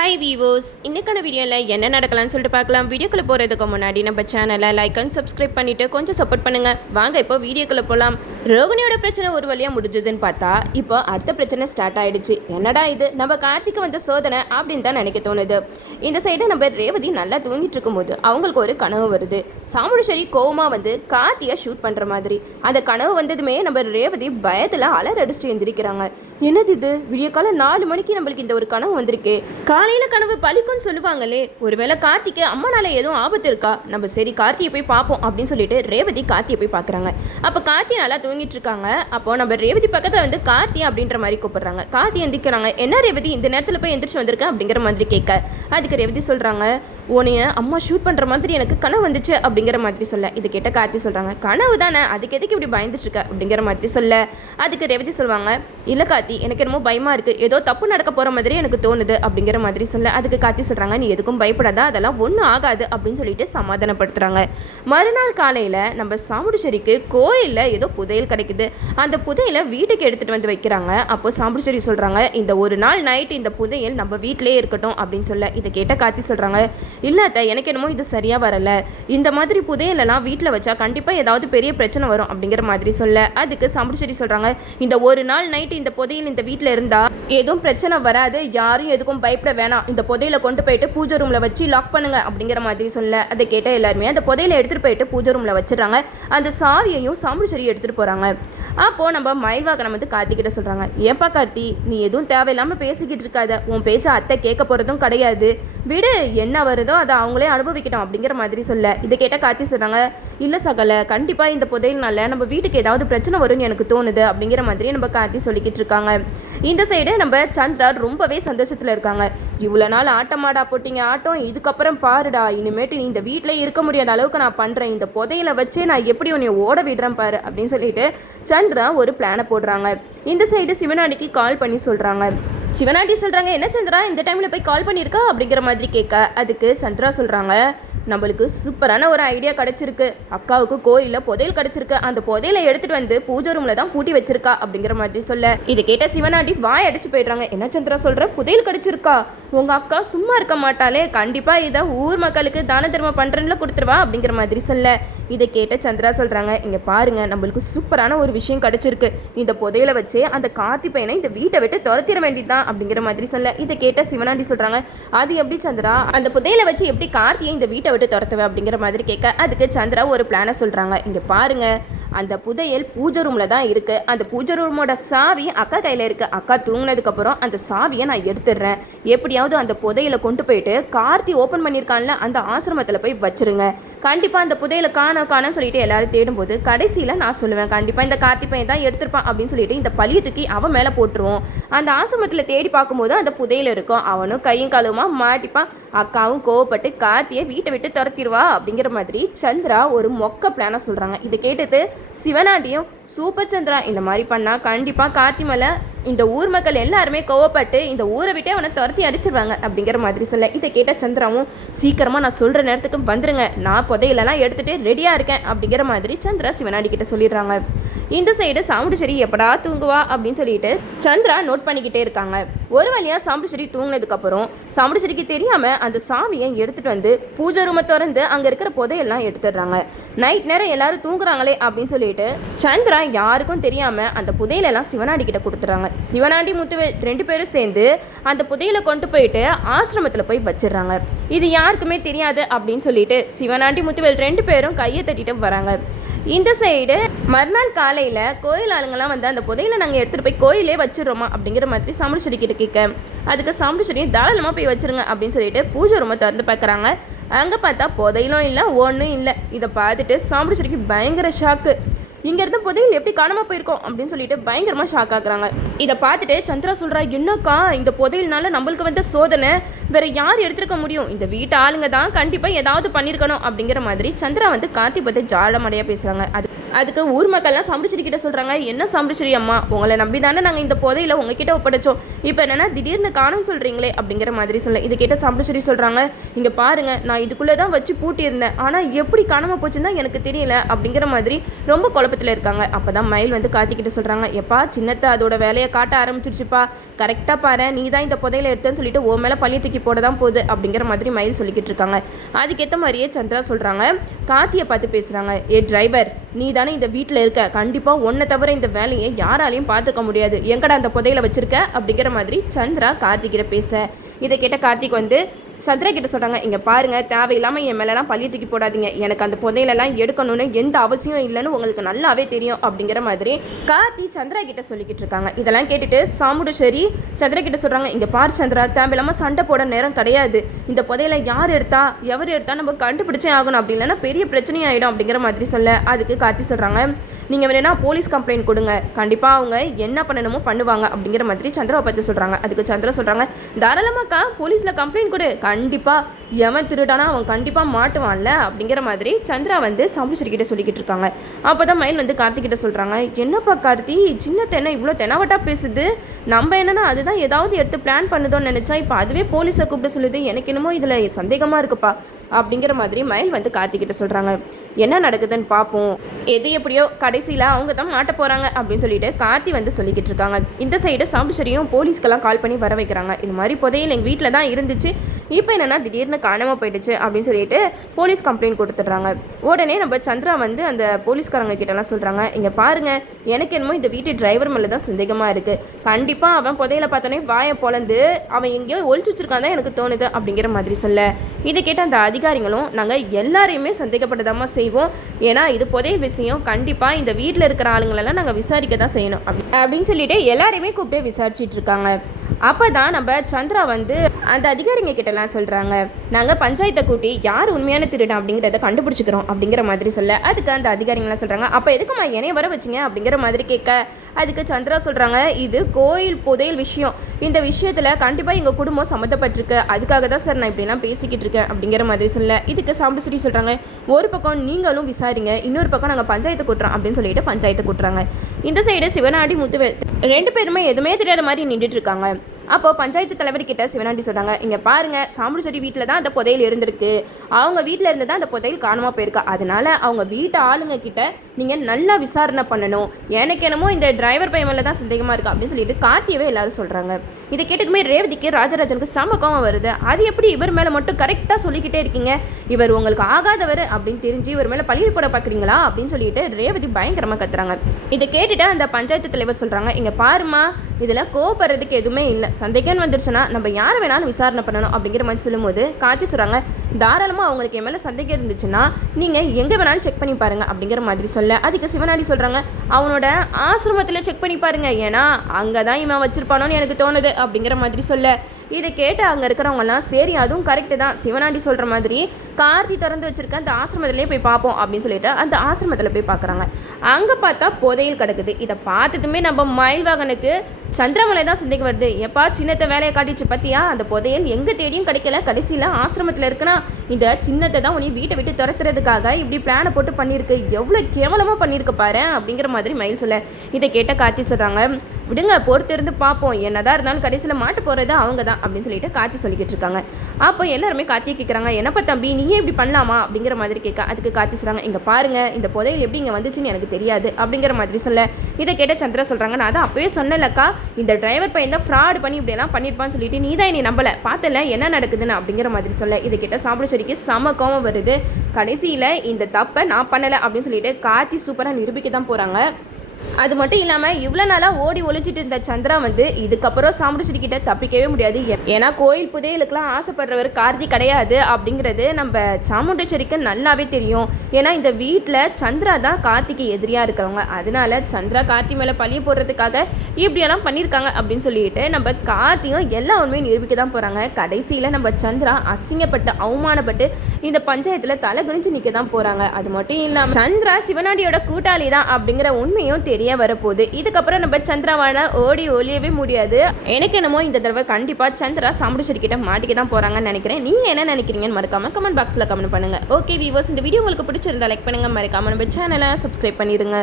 Hi viewers, இன்றைக்கான வீடியோவில் என்ன நடக்கலாம்னு சொல்லிட்டு பார்க்கலாம். வீடியோக்குள்ளே போகிறதுக்கு முன்னாடி நம்ம சேனலை லைக் அண்ட் சப்ஸ்கிரைப் பண்ணிவிட்டு கொஞ்சம் சப்போர்ட் பண்ணுங்கள். வாங்க இப்போ வீடியோக்குள்ளே போகலாம். ரோகிணியோட பிரச்சனை ஒரு வழியாக முடிஞ்சதுன்னு பார்த்தா இப்போ அடுத்த பிரச்சனை ஸ்டார்ட் ஆகிடுச்சு. என்னடா இது, நம்ம கார்த்திக்கு வந்த சோதனை அப்படின்னு தான் நினைக்க தோணுது. இந்த சைடு நம்ம ரேவதி நல்லா தூங்கிட்டு இருக்கும்போது அவங்களுக்கு ஒரு கனவு வருது. சாமுண்டீஸ்வரி கோவமாக வந்து கார்த்தியை ஷூட் பண்ணுற மாதிரி. அந்த கனவு வந்ததுமே நம்ம ரேவதி பயத்தில் அலர் அடிச்சுட்டு எந்திரிக்கிறாங்க. என்னது இது, விடிய காலம் 4 மணிக்கு நம்மளுக்கு இந்த ஒரு கனவு வந்திருக்கே. காலையில் கனவு பழிக்கும்னு சொல்லுவாங்களே, ஒருவேளை கார்த்திக்கு அம்மானால எதுவும் ஆபத்து இருக்கா, நம்ம சரி கார்த்தியை போய் பார்ப்போம் அப்படின்னு சொல்லிட்டு ரேவதி கார்த்தியை போய் பார்க்குறாங்க. அப்போ கார்த்தி நல்லா தூங்கிட்டு இருக்காங்க. அப்போ நம்ம ரேவதி பக்கத்தில் வந்து கார்த்தி அப்படின்ற மாதிரி கூப்பிடுறாங்க. கார்த்தி எந்திரிக்கிறாங்க. என்ன ரேவதி இந்த நேரத்தில் போய் எந்திரிச்சு வந்திருக்கேன் அப்படிங்கிற மாதிரி கேட்க, அதுக்கு ரேவதி சொல்கிறாங்க, உன்னைய அம்மா ஷூட் பண்ணுற மாதிரி எனக்கு கனவு வந்துச்சு அப்படிங்கிற மாதிரி சொல்ல. இது கேட்ட கார்த்தி சொல்கிறாங்க, கனவு தானே, அதுக்கு எதுக்கு இப்படி பயந்துட்டுருக்க அப்படிங்கிற மாதிரி சொல்ல. அதுக்கு ரேவதி சொல்லுவாங்க, இல்லை கார்த்தி, எனக்கு என்னமோ பயமாக இருக்குது, ஏதோ தப்பு நடக்க போகிற மாதிரி எனக்கு தோணுது அப்படிங்கிற மாதிரி சொல்ல. அதுக்கு கார்த்தி சொல்கிறாங்க, நீ எதுக்கும் பயப்படாதா, அதெல்லாம் ஒன்றும் ஆகாது அப்படின்னு சொல்லிட்டு சமாதானப்படுத்துகிறாங்க. மறுநாள் காலையில் நம்ம சாமுண்டீஸ்வரிக்கு கோயிலில் ஏதோ புதையல் கிடைக்குது. அந்த புதையலை வீட்டுக்கு எடுத்துகிட்டு வந்து வைக்கிறாங்க. அப்போ சாமுண்டீஸ்வரி சொல்கிறாங்க, இந்த ஒரு நாள் நைட் இந்த புதையல் நம்ம வீட்டிலே இருக்கட்டும் அப்படின்னு சொல்ல. இதை கேட்ட கார்த்தி சொல்கிறாங்க, இல்லாத எனக்கு என்னமோ இது சரியாக வரலை, இந்த மாதிரி புதையலெல்லாம் வீட்டில் வச்சா கண்டிப்பாக ஏதாவது பெரிய பிரச்சனை வரும் அப்படிங்கிற மாதிரி சொல்ல. அதுக்கு சாமுண்டீஸ்வரி சொல்கிறாங்க, இந்த ஒரு நாள் நைட்டு இந்த புதையல் இந்த வீட்டில் இருந்தால் எதுவும் பிரச்சனை வராது, யாரும் எதுக்கும் பயப்பட வேணாம், இந்த புதையலை கொண்டு போயிட்டு பூஜை ரூமில் வச்சு லாக் பண்ணுங்க அப்படிங்கிற மாதிரி சொல்ல. அதை கேட்டால் எல்லாருமே அந்த புதையலை எடுத்துகிட்டு போயிட்டு பூஜை ரூமில் வச்சிடறாங்க. அந்த சாவியையும் சாமுண்டீஸ்வரி எடுத்துகிட்டு போகிறாங்க. அப்போது நம்ம மயில்வாகனம் வந்து கார்த்திகிட்ட சொல்கிறாங்க, ஏப்பா கார்த்தி, நீ எதுவும் தேவையில்லாமல் பேசிக்கிட்டு இருக்காத, உன் பேச்சை அத்தை கேட்க போகிறதும் கிடையாது, விடு, என்ன வருதோ அதை அவங்களே அனுபவிக்கட்டும் அப்படிங்கிற மாதிரி சொல்ல. இதை கேட்டால் கார்த்தி சொல்கிறாங்க, இல்லை சகல, கண்டிப்பாக இந்த புதையல்னால நம்ம வீட்டுக்கு ஏதாவது பிரச்சனை வரும்னு எனக்கு தோணுது அப்படிங்கிற மாதிரி நம்ம கார்த்தி சொல்லிக்கிட்டு இருக்காங்க. இந்த சைடு நம்ம சந்திரா ரொம்பவே சந்தோஷத்தில் இருக்காங்க. இவ்வளோ நாள் ஆட்டமாடா போட்டிங்க ஆட்டம், இதுக்கப்புறம் பாருடா, இனிமேட்டு நீ இந்த வீட்டிலே இருக்க முடியாத அளவுக்கு நான் பண்ணுறேன், இந்த புதையலை வச்சு நான் எப்படி உன்னை ஓட விடுறேன் பாரு அப்படின்னு சொல்லிட்டு சந்திரா ஒரு பிளானை போடுறாங்க. இந்த சைடு சிவனாண்டிக்கு கால் பண்ணி சொல்கிறாங்க. சிவனாண்டி சொல்கிறாங்க, என்ன சந்திரா இந்த டைமில் போய் கால் பண்ணியிருக்கா அப்படிங்கிற மாதிரி கேட்க, அதுக்கு சந்திரா சொல்கிறாங்க, நம்மளுக்கு சூப்பரான ஒரு ஐடியா கிடச்சிருக்கு, அக்காவுக்கு கோயிலில் புதையல் கிடச்சிருக்கு, அந்த புதையலை எடுத்துகிட்டு வந்து பூஜை ரூமில் தான் பூட்டி வச்சிருக்கா அப்படிங்கிற மாதிரி சொல்ல. இதை கேட்ட சிவனாண்டி வாய் அடிச்சு போயிடுறாங்க. என்ன சந்திரா சொல்கிற, புதையல் கிடச்சிருக்கா, உங்கள் அக்கா சும்மா இருக்க மாட்டாலே, கண்டிப்பாக இதை ஊர் மக்களுக்கு தான தர்மம் பண்ணுறேன்ல கொடுத்துருவா அப்படிங்கிற மாதிரி சொல்ல. இதை கேட்ட சந்திரா சொல்கிறாங்க, இங்கே பாருங்கள், நம்மளுக்கு சூப்பரான ஒரு விஷயம் கிடச்சிருக்கு, இந்த புதையலை வச்சு அந்த கார்த்தி பையனை இந்த வீட்டை விட்டு துரத்திட வேண்டியதான் அப்படிங்கிற மாதிரி சொல்ல. இதை கேட்ட சிவனாண்டி சொல்கிறாங்க, அது எப்படி சந்திரா, அந்த புதையலை வச்சு எப்படி கார்த்தியை இந்த வீட்டை விட்டு துரத்துவேன் அப்படிங்கிற மாதிரி கேட்க, அதுக்கு சந்திரா ஒரு பிளானை சொல்கிறாங்க. இங்கே பாருங்கள், அந்த புதையல் பூஜை ரூமில் தான் இருக்குது, அந்த பூஜை ரூமோட சாவி அக்கா கையில் இருக்குது, அக்கா தூங்கினதுக்கப்புறம் அந்த சாவியை நான் எடுத்துடுறேன், எப்படியாவது அந்த புதையலை கொண்டு போயிட்டு கார்த்தி ஓப்பன் பண்ணியிருக்கான்ல அந்த ஆசிரமத்தில் போய் வச்சுருங்க, கண்டிப்பாக அந்த புதையலை காணோன்னு சொல்லிட்டு எல்லாரும் தேடும்போது கடைசியில் நான் சொல்லுவேன், கண்டிப்பாக இந்த கார்த்தி பையன் தான் எடுத்திருப்பான் அப்படின்னு சொல்லிட்டு இந்த பழியை தூக்கி அவன் மேலே போட்டுருவோம், அந்த ஆசிரமத்தில் தேடி பார்க்கும்போது அந்த புதையல் இருக்கும், அவனும் கையும் காலுமா மாட்டிப்பான், அக்காவும் கோவப்பட்டு கார்த்தியை வீட்டை விட்டு துரத்திடுவா அப்படிங்கிற மாதிரி சந்திரா ஒரு மொக்க பிளானை சொல்கிறாங்க. இதை கேட்டது சிவனாண்டியும், சூப்பர் சந்திரா, இந்த மாதிரி பண்ணால் கண்டிப்பாக கார்த்தி மேலே இந்த ஊர் மக்கள் எல்லாருமே கோவப்பட்டு இந்த ஊரை விட்டே அவனை துரத்தி அடிச்சிருவாங்க அப்படிங்கிற மாதிரி சொல்ல. இதை கேட்ட சந்திராவும், சீக்கிரமாக நான் சொல்கிற நேரத்துக்கு வந்துடுங்க, நான் புதையலெல்லாம் எடுத்துகிட்டு ரெடியாக இருக்கேன் அப்படிங்கிற மாதிரி சந்திரா சிவனாண்டி கிட்ட சொல்லிடுறாங்க. இந்த சைடு சாமுண்டீஸ்வரி எப்படா தூங்குவா அப்படின்னு சொல்லிட்டு சந்திரா நோட் பண்ணிக்கிட்டே இருக்காங்க. ஒரு வழியாக சாமுண்டீஸ்வரி தூங்கினதுக்கப்புறம் சாமுண்டீஸ்வரிக்கு தெரியாமல் அந்த சாமியை எடுத்துகிட்டு வந்து பூஜை ரூமை திறந்து அங்கே இருக்கிற புதையெல்லாம் எடுத்துடுறாங்க. நைட் நேரம் எல்லாரும் தூங்குறாங்களே அப்படின்னு சொல்லிட்டு சந்திரா யாருக்கும் தெரியாமல் அந்த புதையலெல்லாம் சிவனாண்டி கிட்ட கொடுத்துட்றாங்க. சிவனாண்டி முத்துவேல் 2 பேரும் சேர்ந்து அந்த புதையலை கொண்டு போயிட்டு ஆசிரமத்தில் போய் வச்சிடுறாங்க. இது யாருக்குமே தெரியாது அப்படின்னு சொல்லிட்டு சிவனாண்டி முத்துவேல் 2 பேரும் கையை தட்டிட்டு வராங்க. இந்த சைடு மறுநாள் காலையில் கோயில் ஆளுங்கெல்லாம் வந்து அந்த புதையலை நாங்கள் எடுத்துகிட்டு போய் கோயிலே வச்சிடுறோமா அப்படிங்கிற மாதிரி சாமுண்டீஸ்வரி கிட்ட கேட்க, அதுக்கு சாமுண்டீஸ்வரி தாராளமாக போய் வச்சுருங்க அப்படின்னு சொல்லிட்டு பூஜை ரூமை திறந்து பார்க்குறாங்க. அங்கே பார்த்தா புதையலும் இல்லை, ஒன்றும் இல்லை. இதை பார்த்துட்டு சாமுண்டீஸ்வரிக்கு பயங்கர ஷாக்கு. இங்கேருந்து புதையல் எப்படி காணாமல் போயிருக்கோம் அப்படின்னு சொல்லிட்டு பயங்கரமாக ஷாக் ஆகுறாங்க. இதை பார்த்துட்டு சந்திரா சொல்கிறா, என்னக்கா இந்த புதையல்னால நம்மளுக்கு வந்து சோதனை, வேறு யார் எடுத்துருக்க முடியும், இந்த வீட்டு ஆளுங்க தான் கண்டிப்பாக ஏதாவது பண்ணியிருக்கணும் அப்படிங்கிற மாதிரி சந்திரா வந்து கார்த்தி பற்றி ஜாடமடையாக பேசுகிறாங்க. அதுக்கு ஊர் மக்கள்லாம் சாமுண்டீஸ்வரி கிட்ட சொல்கிறாங்க, என்ன சாமுண்டீஸ்வரி அம்மா, உங்களை நம்பி தானே நாங்கள் இந்த புதையில உங்ககிட்ட ஒப்படைச்சோம், இப்போ என்னென்னா திடீர்னு காணும் சொல்கிறீங்களே அப்படிங்கிற மாதிரி சொல்ல. இதை கேட்ட சாமுண்டீஸ்வரி சொல்கிறாங்க, இங்கே பாருங்கள், நான் இதுக்குள்ளே தான் வச்சு பூட்டியிருந்தேன், ஆனால் எப்படி காணாமல் போச்சுன்னா எனக்கு தெரியல அப்படிங்கிற மாதிரி ரொம்ப குழப்பத்தில் இருக்காங்க. அப்போ தான் மயில் வந்து கார்த்திக்கிட்ட சொல்கிறாங்க, எப்பா சின்னத்தை அதோட வேலையை காட்ட ஆரம்பிச்சிருச்சுப்பா, கரெக்டாக பாரு, நீ தான் இந்த புதையில எடுத்தேன்னு சொல்லிட்டு ஓ மேலே பழிய தூக்கி தூக்கி போட தான் போகுது அப்படிங்கிற மாதிரி மயில் சொல்லிக்கிட்டு இருக்காங்க. அதுக்கேற்ற மாதிரியே சந்திரா சொல்கிறாங்க, கார்த்தியை பார்த்து பேசுகிறாங்க. ஏ டிரைவர், நீ தானே இந்த வீட்டில் இருக்க, கண்டிப்பாக ஒன்றை தவிர இந்த வேலையை யாராலையும் பார்த்துக்க முடியாது, எங்கடா அந்த புதையில வச்சிருக்க அப்படிங்கிற மாதிரி சந்திரா கார்த்திகிட்ட பேச, இதை கேட்ட கார்த்திக் வந்து சந்திரா கிட்ட சொல்கிறாங்க, இங்கே பாருங்கள், தேவையில்லாமல் என் மேலெலாம் பள்ளி தூக்கி போடாதீங்க, எனக்கு அந்த புதையிலெல்லாம் எடுக்கணும்னு எந்த அவசியம் இல்லைன்னு உங்களுக்கு நல்லாவே தெரியும் அப்படிங்கிற மாதிரி கார்த்தி சந்திரா கிட்ட சொல்லிக்கிட்டு இருக்காங்க. இதெல்லாம் கேட்டுட்டு சாமுண்டேஸ்வரி சந்திரா கிட்ட சொல்கிறாங்க, இங்கே பாரு சந்திரா, தேவையில்லாமல் சண்டை போட நேரம் கிடையாது, இந்த புதையில யார் எடுத்தா எவர் எடுத்தா நம்ம கண்டுபிடிச்சே ஆகணும், அப்படி இல்லைன்னா பெரிய பிரச்சனையாயிடும் அப்படிங்கிற மாதிரி சொல்ல, அதுக்கு கார்த்தி சொல்கிறாங்க, நீங்கள் வேணா போலீஸ் கம்ப்ளைண்ட் கொடுங்க, கண்டிப்பாக அவங்க என்ன பண்ணணுமோ பண்ணுவாங்க அப்படிங்கிற மாதிரி சந்திராவை பற்றி சொல்கிறாங்க. அதுக்கு சந்திரா சொல்கிறாங்க, தாராளமாக்கா போலீஸில் கம்ப்ளைண்ட் கொடு, கண்டிப்பாக எவன் திருடானா அவன் கண்டிப்பாக மாட்டுவான்ல அப்படிங்கிற மாதிரி சந்திரா வந்து சாமுண்டேஸ்வரிக்கிட்ட சொல்லிக்கிட்டு இருக்காங்க. அப்போ தான் மயில் வந்து கார்த்திகிட்ட சொல்கிறாங்க, என்னப்பா கார்த்தி, சின்ன தென்னை இவ்வளோ தெனாவட்டா பேசுது, நம்ம என்னன்னா அதுதான் ஏதாவது எடுத்து பிளான் பண்ணுதோன்னு நினச்சா இப்போ அதுவே போலீஸை கூப்பிட சொல்லுது, எனக்கு என்னமோ இதில் சந்தேகமாக இருக்குப்பா அப்படிங்கிற மாதிரி மயில் வந்து கார்த்திகிட்ட சொல்கிறாங்க. என்ன நடக்குதுன்னு பார்ப்போம், எது எப்படியோ கடைசியில் அவங்க தான் மாட்ட போகிறாங்க அப்படின்னு சொல்லிட்டு கார்த்தி வந்து சொல்லிக்கிட்டு இருக்காங்க. இந்த சைடு சாமுண்டேஸ்வரியும் போலீஸ்க்கெல்லாம் கால் பண்ணி வர வைக்கிறாங்க. இது மாதிரி புதையல் எங்கள் வீட்டில் தான் இருந்துச்சு, இப்போ என்னென்னா திடீர்னு காணாமல் போயிடுச்சு அப்படின்னு சொல்லிட்டு போலீஸ் கம்ப்ளைண்ட் கொடுத்துட்றாங்க. உடனே நம்ம சந்திரா வந்து அந்த போலீஸ்காரங்க கிட்டலாம் சொல்கிறாங்க, இங்கே பாருங்கள், எனக்கு என்னமோ இந்த வீட்டு டிரைவர் மேலே தான் சந்தேகமாக இருக்குது, கண்டிப்பாக அவன் புதையில பார்த்தோன்னே வாயை பொழந்து அவன் எங்கேயோ ஒழிச்சு வச்சிருக்கான் தான் எனக்கு தோணுது அப்படிங்கிற மாதிரி சொல்ல, இதை கேட்ட அந்த அதிகாரிகளும் நாங்கள் எல்லாரையுமே சந்தேகப்பட்டதாமா செய்வோம், ஏன்னா இது புதையல் விஷயம், கண்டிப்பாக இந்த வீட்டில் இருக்கிற ஆளுங்களெல்லாம் நாங்கள் விசாரிக்க தான் செய்யணும் அப்படின்னு சொல்லிட்டு எல்லாரையுமே கூப்பிட்டு விசாரிச்சுட்டு இருக்காங்க. அப்போ தான் நம்ம சந்திரா வந்து அந்த அதிகாரிங்க கிட்டலாம் சொல்கிறாங்க, நாங்கள் பஞ்சாயத்தை கூட்டி யார் உண்மையான திருடன் அப்படிங்கிறத கண்டுபிடிச்சிக்கிறோம் அப்படிங்கிற மாதிரி சொல்ல, அதுக்கு அந்த அதிகாரிங்களாம் சொல்கிறாங்க, அப்போ எதுக்குமா என்னைய வர வச்சிங்க அப்படிங்கிற மாதிரி கேட்க, அதுக்கு சந்திரா சொல்கிறாங்க, இது கோயில் புதையல் விஷயம், இந்த விஷயத்தில் கண்டிப்பாக எங்கள் குடும்பம் சம்மந்தப்பட்டிருக்கு, அதுக்காக தான் சார் நான் இப்படிலாம் பேசிக்கிட்டு இருக்கேன் அப்படிங்கிற மாதிரி சொல்ல, இதுக்கு சாமுண்டேஸ்வரி சொல்கிறாங்க, ஒரு பக்கம் நீங்களும் விசாரிங்க, இன்னொரு பக்கம் நாங்கள் பஞ்சாயத்தை கூட்டுறோம் அப்படின்னு சொல்லிட்டு பஞ்சாயத்தை கூட்டுறாங்க. இந்த சைடு சிவனாண்டி முத்துவேல் ரெண்டு பேருமே எதுவுமே தெரியாத மாதிரி நின்றுட்டு இருக்காங்க. அப்போ பஞ்சாயத்து தலைவர்கிட்ட சிவனாண்டி சொல்கிறாங்க, இங்கே பாருங்கள், சாமுண்டேஸ்வரி வீட்டில் தான் அந்த புதையல் இருந்திருக்கு, அவங்க வீட்டில் இருந்து தான் அந்த புதையல் காணாமல் போயிருக்கா, அதனால அவங்க வீட்டு ஆளுங்க கிட்ட நீங்கள் நல்லா விசாரணை பண்ணணும், எனக்கு என்னமோ இந்த டிரைவர் பையன் மேலே தான் சந்தேகமாக இருக்குது அப்படின்னு சொல்லிட்டு கார்த்தியவே எல்லாரும் சொல்கிறாங்க. இதை கேட்டுக்குமே ரேவதிக்கு ராஜராஜனுக்கு செம கோவம் வருது, அது எப்படி இவர் மேலே மட்டும் கரெக்டாக சொல்லிக்கிட்டே இருக்கீங்க, இவர் உங்களுக்கு ஆகாதவர் அப்படின்னு தெரிஞ்சு இவர் மேலே பழிய போட பார்க்குறீங்களா அப்படின்னு சொல்லிட்டு ரேவதி பயங்கரமாக கத்துறாங்க. இதை கேட்டுட்டு அந்த பஞ்சாயத்து தலைவர் சொல்கிறாங்க, இங்கே பாருமா, இதில் கோபப்படுறதுக்கு எதுவுமே இல்லை, சந்தேகம் வந்துருச்சுன்னா நம்ம யாரை வேணாலும் விசாரணை பண்ணணும் அப்படிங்கிற மாதிரி சொல்லும்போது கார்த்தி சொல்கிறாங்க, தாராளமாக அவங்களுக்கு என் மேலே சந்தேகம் இருந்துச்சுன்னா நீங்கள் எங்கே வேணாலும் செக் பண்ணி பாருங்கள் அப்படிங்கிற மாதிரி சொல்ல, அதுக்கு சிவனாண்டி சொல்கிறாங்க, அவனோட ஆசிரமத்தில் செக் பண்ணி பாருங்கள், ஏன்னா அங்கே தான் இவன் வச்சிருப்பானோன்னு எனக்கு தோணுது அப்படிங்கிற மாதிரி சொல்ல, இதை கேட்டு அங்கே இருக்கிறவங்கலாம் சரி அதுவும் கரெக்டு தான், சிவனாண்டி சொல்கிற மாதிரி கார்த்தி திறந்து வச்சுருக்க அந்த ஆசிரமத்திலே போய் பார்ப்போம் அப்படின்னு சொல்லிட்டு அந்த ஆசிரமத்தில் போய் பார்க்குறாங்க. அங்கே பார்த்தா புதையல் கிடக்குது. இதை பார்த்ததுமே நம்ம மயில்வாகனுக்கு சந்திரமலை தான் சந்தேகம் வருது, எப்பா சின்னத்தை வேலையை காட்டிச்சு பார்த்தியா, அந்த புதையல் எங்கே தேடியும் கிடைக்கல, கடைசியில் ஆசிரமத்தில் இருக்குன்னா இந்த சின்னத்தை தான் உனி வீட்டை விட்டு துரத்துறதுக்காக இப்படி பிளானை போட்டு பண்ணியிருக்கு, எவ்வளோ கேவலமாக பண்ணியிருக்கு பாரு அப்படிங்கிற மாதிரி மயில் சொல்ல, இதை கேட்ட கார்த்தி சொல்கிறாங்க, விடுங்க பொறுத்திருந்து பார்ப்போம், என்னதான் இருந்தாலும் கடைசியில் மாட்டு போகிறது அவங்க தான் அப்படின்னு சொல்லிட்டு கார்த்தி சொல்லிக்கிட்டு இருக்காங்க. அப்போ எல்லாருமே கார்த்தியை கேட்குறாங்க, என்னப்பா தம்பி நீயே இப்படி பண்ணலாமா அப்படிங்கிற மாதிரி கேட்க, அதுக்கு கார்த்தி சொல்கிறாங்க, இங்கே பாருங்கள், இந்த புதையல் எப்படி இங்கே வந்துச்சுன்னு எனக்கு தெரியாது அப்படிங்கிற மாதிரி சொல்ல, இதை கேட்ட சந்திரா சொல்கிறாங்க, நான் தான் அப்போவே சொன்னலக்கா, இந்த டிரைவர் பையன் தான் ஃப்ராட் பண்ணி இப்படியெல்லாம் பண்ணியிருப்பான்னு சொல்லிட்டு நீ தான் என்னை நம்பலை, பார்த்தல என்ன நடக்குதுன்னு அப்படிங்கிற மாதிரி சொல்ல, இதை கேட்ட சாமுண்டேஸ்வரிக்கு செம கோவம் வருது. கடைசியில் இந்த தப்பை நான் பண்ணலை அப்படின்னு சொல்லிட்டு கார்த்தி சூப்பராக நிரூபிக்க தான் போகிறாங்க. அது மட்டும் இல்லாமல் இவ்வளோ நாளாக ஓடி ஒழிச்சிட்டு இருந்த சந்திரா வந்து இதுக்கப்புறம் சாமுண்டேஸ்வரி கிட்ட தப்பிக்கவே முடியாது, ஏன்னா கோயில் புதையலுக்கெல்லாம் ஆசைப்படுறவர் கார்த்தி கிடையாது அப்படிங்கிறது நம்ம சாமுண்டேஸ்வரிக்கு நல்லாவே தெரியும். ஏன்னா இந்த வீட்டில் சந்திரா தான் கார்த்திக்கு எதிரியாக இருக்கிறவங்க, அதனால சந்திரா கார்த்தி மேலே பழிய போடுறதுக்காக இப்படியெல்லாம் பண்ணியிருக்காங்க அப்படின்னு சொல்லிட்டு நம்ம கார்த்தியும் எல்லா உண்மையும் நிரூபிக்க தான் போகிறாங்க. கடைசியில் நம்ம சந்திரா அசிங்கப்பட்டு அவமானப்பட்டு இந்த பஞ்சாயத்தில் தலை குனிஞ்சு நிற்க தான் போகிறாங்க. அது மட்டும் இல்லாமல் சந்திரா சிவனாண்டியோட கூட்டாளி தான் அப்படிங்கிற உண்மையும் தெரிய வரப்போகுது. இதுக்கப்புறம் நம்ம சந்திராவால் ஓடி ஒளியவே முடியாது. எனக்கு என்னமோ இந்த தடவை கண்டிப்பாக சந்திரா சாமுண்டேஸ்வரி கிட்ட மாட்டிக்க தான் போகிறாங்கன்னு நினைக்கிறேன். நீங்கள் என்ன நினைக்கிறீங்கன்னு மறக்காமல் கமெண்ட் பாக்ஸில் கமெண்ட் பண்ணுங்கள். ஓகே வீவர்ஸ், இந்த வீடியோ உங்களுக்கு பிடிச்சிருந்தா லைக் பண்ணுங்கள், மறக்காமல் நம்ம சேனலை சப்ஸ்கிரைப் பண்ணிடுங்க.